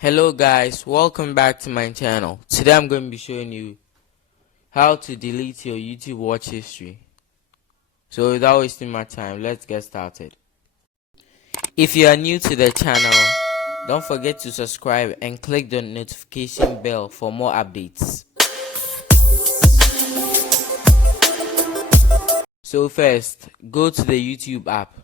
Hello guys, welcome back to my channel. Today I'm going to be showing you how to delete your YouTube watch history. So without wasting my time, let's get started. If you are new to the channel, don't forget to subscribe and click the notification bell for more updates. So first, go to the YouTube app.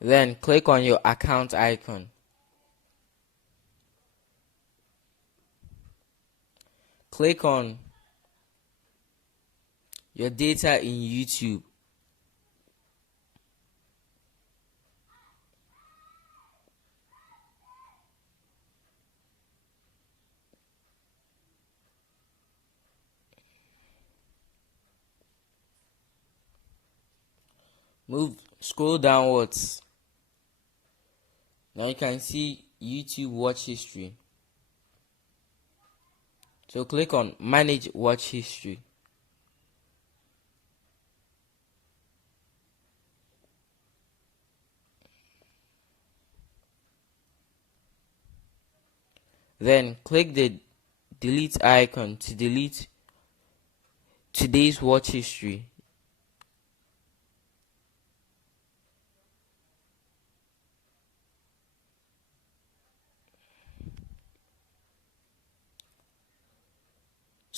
Then click on your account icon. Click on your data in YouTube. Scroll downwards. Now you can see YouTube watch history. So click on manage watch history. Then click the delete icon to delete today's watch history.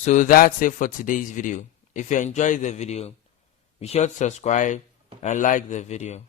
So that's it for today's video. If you enjoyed the video, be sure to subscribe and like the video.